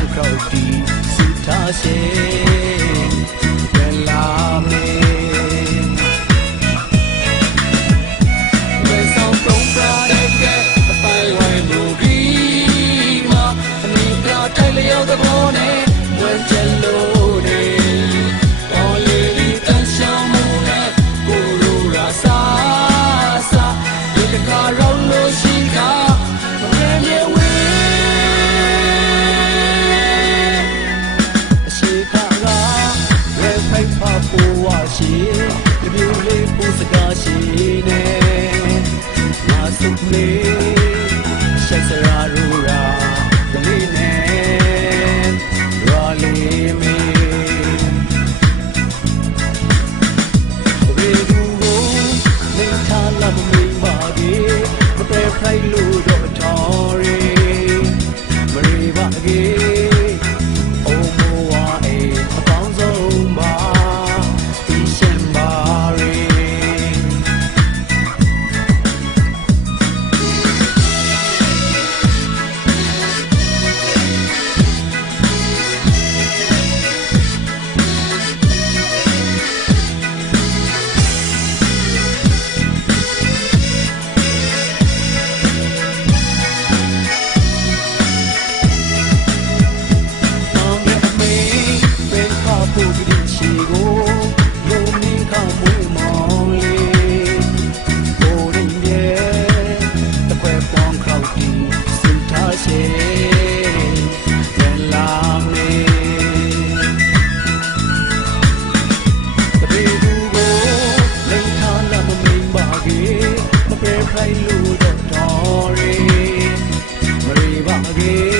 I'll crowd လိုက်ဖာပေါ်ဝါရှိတပြူလေးပူစကားရှိနေငါစုလေးရှိုက်စရာရူရာကလေးနဲ့ရာလေးမေရေကူကိုနေထားလာမမေးပါသေးမတဲဖိုက်လို့တော့တော်ရီ again.